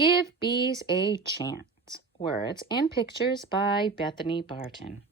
Give Bees a Chance. Words and pictures by Bethany Barton.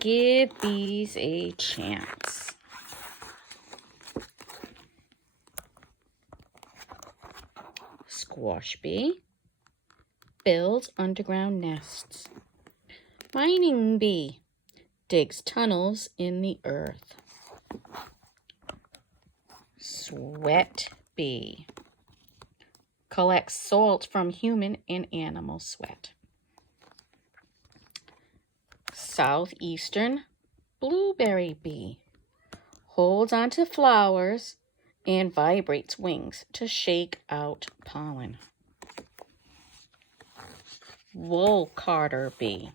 Give bees a chance. Squash bee builds underground nests. Mining bee digs tunnels in the earth. Sweat bee collects salt from human and animal sweat. Southeastern blueberry bee holds onto flowers and vibrates wings to shake out pollen. Wool carder bee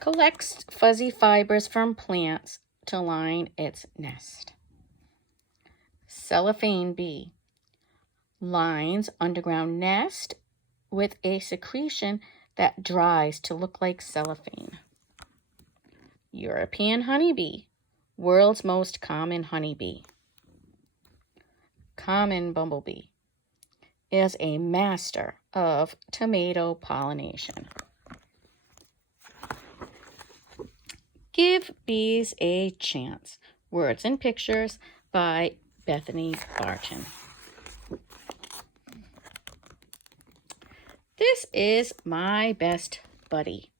collects fuzzy fibers from plants to line its nest. Cellophane bee lines underground nest with a secretion that dries to look like cellophane. European honeybee, world's most common honeybee. Common bumblebee is a master of tomato pollination. Give Bees a Chance. Words and pictures by Bethany Barton. This is my best buddy,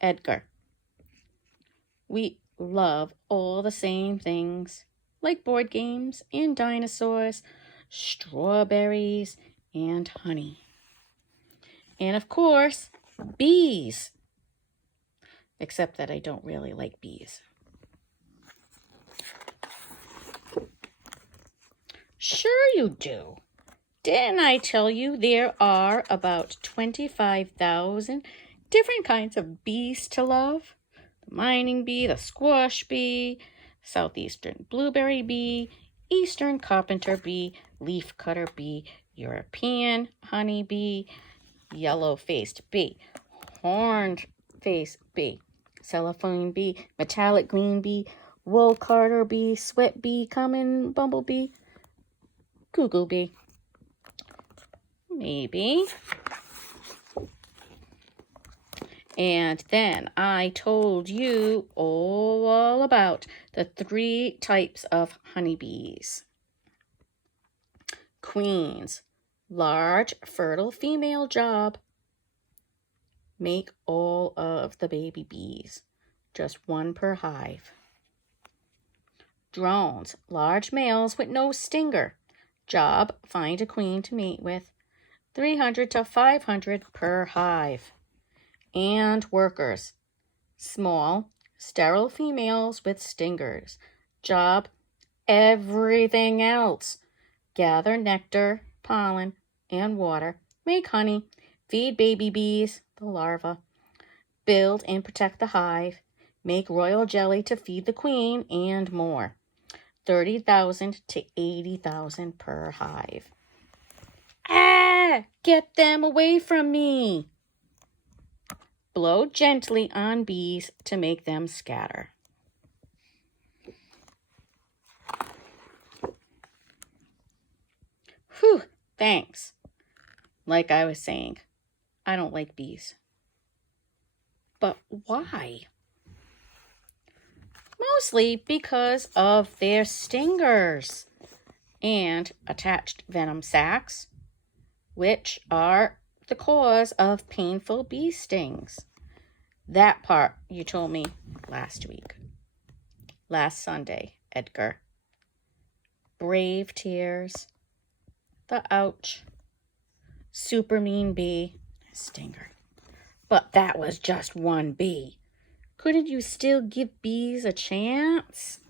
Edgar. We love all the same things, like board games and dinosaurs, strawberries and honey. And of course, bees. Except that I don't really like bees. Sure you do. Didn't I tell you there are about 25,000 different kinds of bees to love? The mining bee, the squash bee, southeastern blueberry bee, eastern carpenter bee, leafcutter bee, European honey bee, yellow-faced bee, horned-faced bee, cellophane bee, metallic green bee, wool carder bee, sweat bee, common bumblebee, cuckoo bee. Maybe. And then I told you all about the 3 types of honeybees. Queens, large, fertile female job. Make all of the baby bees, just 1 per hive. Drones, large males with no stinger. Job, find a queen to mate with. 300 to 500 per hive. And workers, small, sterile females with stingers. Job, everything else. Gather nectar, pollen, and water. Make honey. Feed baby bees, the larvae. Build and protect the hive. Make royal jelly to feed the queen, and more. 30,000 to 80,000 per hive. Ah! Get them away from me! Blow gently on bees to make them scatter. Whew, thanks. Like I was saying, I don't like bees. But why? Mostly because of their stingers and attached venom sacs, which are the cause of painful bee stings. That part you told me last week. Last Sunday, Edgar. Brave tears. The ouch. Super mean bee. Stinger. But that was just 1 bee. Couldn't you still give bees a chance?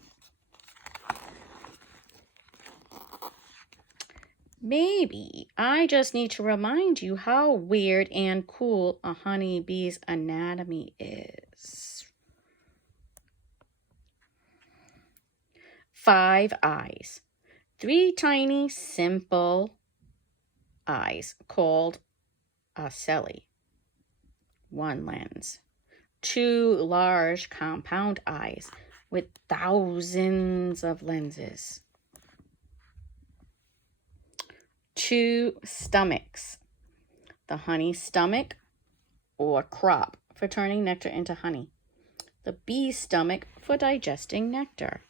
Maybe I just need to remind you how weird and cool a honeybee's anatomy is. 5 eyes. 3 tiny, simple eyes called ocelli. 1 lens. 2 large compound eyes with thousands of lenses. two stomachs. The honey stomach, or crop, for turning nectar into honey. The bee stomach for digesting nectar.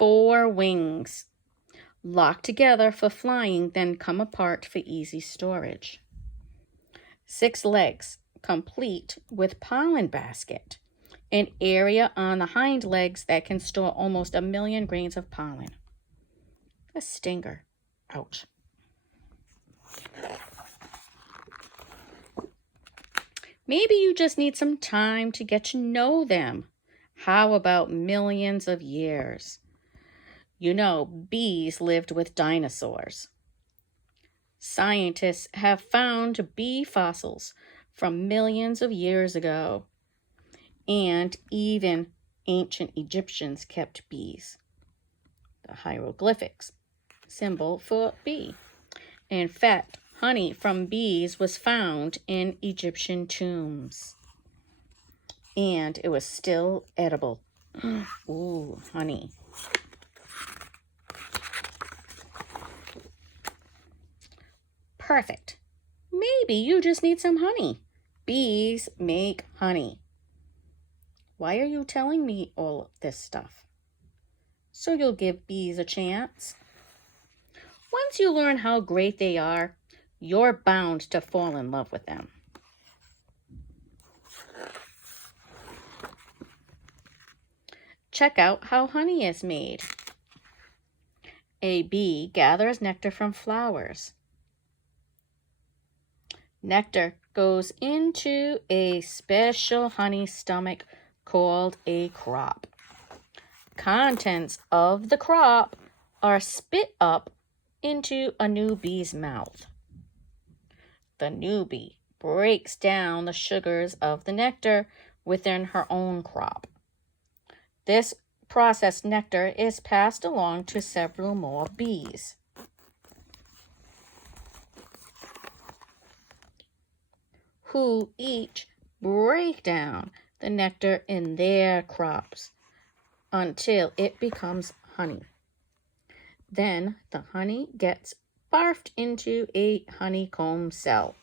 4 wings. Lock together for flying, then come apart for easy storage. 6 legs, complete with pollen basket, an area on the hind legs that can store almost 1 million grains of pollen. A stinger. Ouch. Maybe you just need some time to get to know them. How about millions of years? You know, bees lived with dinosaurs. Scientists have found bee fossils from millions of years ago. And even ancient Egyptians kept bees. The hieroglyphics, symbol for bee. In fact, honey from bees was found in Egyptian tombs. And it was still edible. Ooh, honey. Perfect. Maybe you just need some honey. Bees make honey. Why are you telling me all of this stuff? So you'll give bees a chance. Once you learn how great they are, you're bound to fall in love with them. Check out how honey is made. A bee gathers nectar from flowers. Nectar goes into a special honey stomach called a crop. Contents of the crop are spit up into a new bee's mouth. The new bee breaks down the sugars of the nectar within her own crop. This processed nectar is passed along to several more bees. Who each break down the nectar in their crops until it becomes honey. Then the honey gets barfed into a honeycomb cell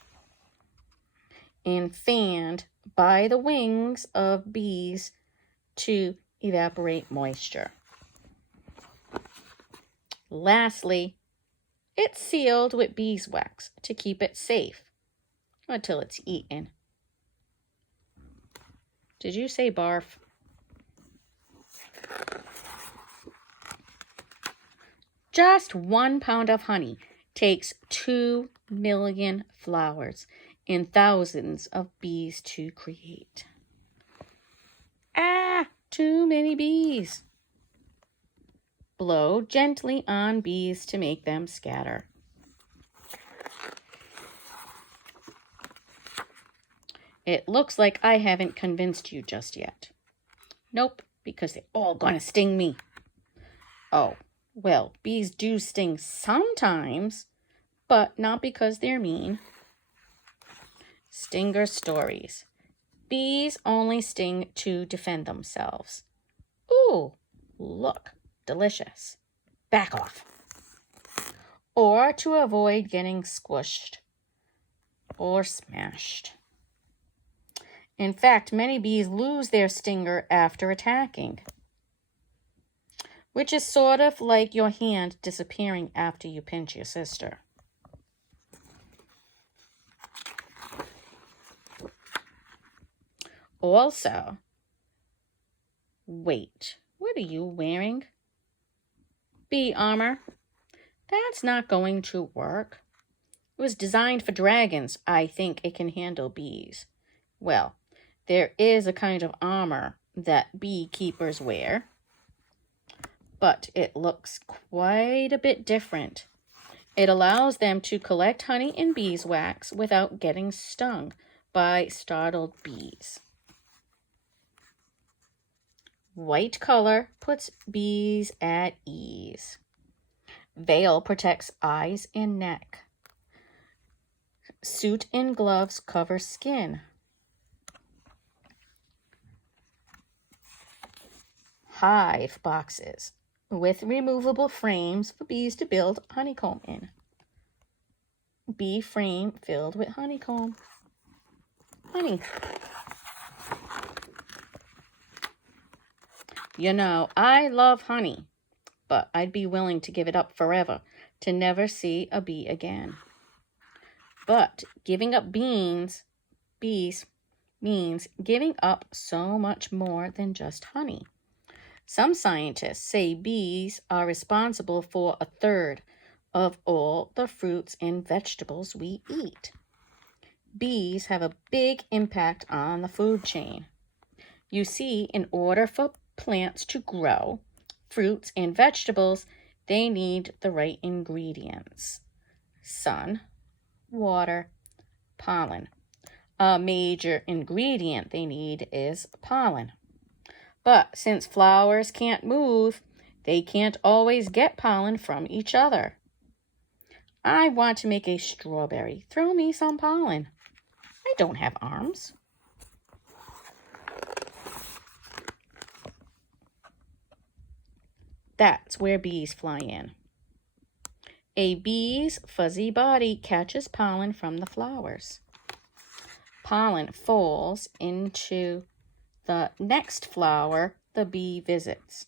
and fanned by the wings of bees to evaporate moisture. Lastly, it's sealed with beeswax to keep it safe until it's eaten. Did you say barf? Just 1 pound of honey takes 2 million flowers and thousands of bees to create. Too many bees. Blow gently on bees to make them scatter. It looks like I haven't convinced you just yet. Nope, because they're all gonna sting me. Oh, well, bees do sting sometimes, but not because they're mean. Stinger stories. Bees only sting to defend themselves. Ooh, look, delicious. Back off. Or to avoid getting squished or smashed. In fact, many bees lose their stinger after attacking, which is sort of like your hand disappearing after you pinch your sister. Also, wait, what are you wearing? Bee armor? That's not going to work. It was designed for dragons. I think it can handle bees. Well, there is a kind of armor that beekeepers wear, but it looks quite a bit different. It allows them to collect honey and beeswax without getting stung by startled bees. White color puts bees at ease. Veil protects eyes and neck. Suit and gloves cover skin. Hive boxes with removable frames for bees to build honeycomb in. Bee frame filled with honeycomb. Honey. You know, I love honey, but I'd be willing to give it up forever to never see a bee again. But giving up bees means giving up so much more than just honey. Some scientists say bees are responsible for 1/3 of all the fruits and vegetables we eat. Bees have a big impact on the food chain. You see, in order for plants to grow, fruits and vegetables, they need the right ingredients: sun, water, pollen. A major ingredient they need is pollen. But since flowers can't move, they can't always get pollen from each other. I want to make a strawberry. Throw me some pollen. I don't have arms. That's where bees fly in. A bee's fuzzy body catches pollen from the flowers. Pollen falls into the next flower the bee visits.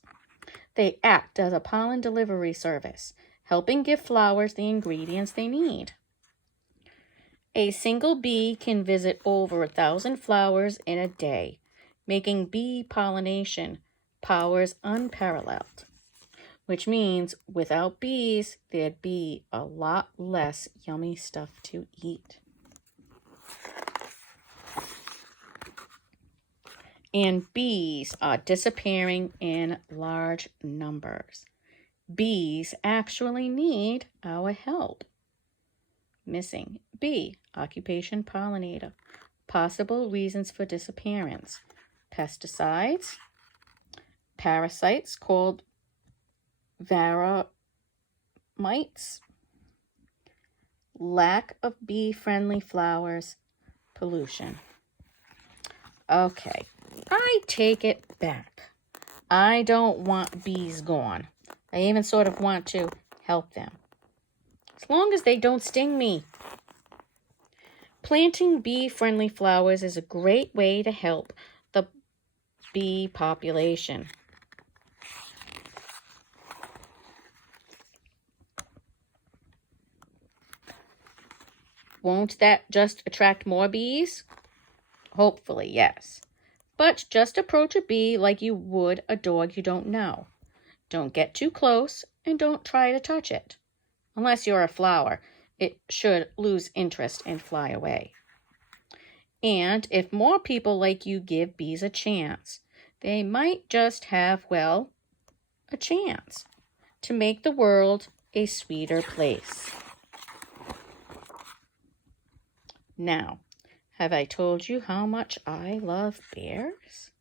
They act as a pollen delivery service, helping give flowers the ingredients they need. A single bee can visit over 1,000 flowers in a day, making bee pollination powers unparalleled, which means without bees, there'd be a lot less yummy stuff to eat. And bees are disappearing in large numbers. Bees actually need our help. Missing bee, occupation pollinator. Possible reasons for disappearance: pesticides, parasites called varromites, lack of bee-friendly flowers, pollution. Okay, I take it back. I don't want bees gone. I even sort of want to help them, as long as they don't sting me. Planting bee-friendly flowers is a great way to help the bee population. Won't that just attract more bees? Hopefully, yes. But just approach a bee like you would a dog you don't know. Don't get too close and don't try to touch it. Unless you're a flower, it should lose interest and fly away. And if more people like you give bees a chance, they might just have, well, a chance to make the world a sweeter place. Now, have I told you how much I love bears?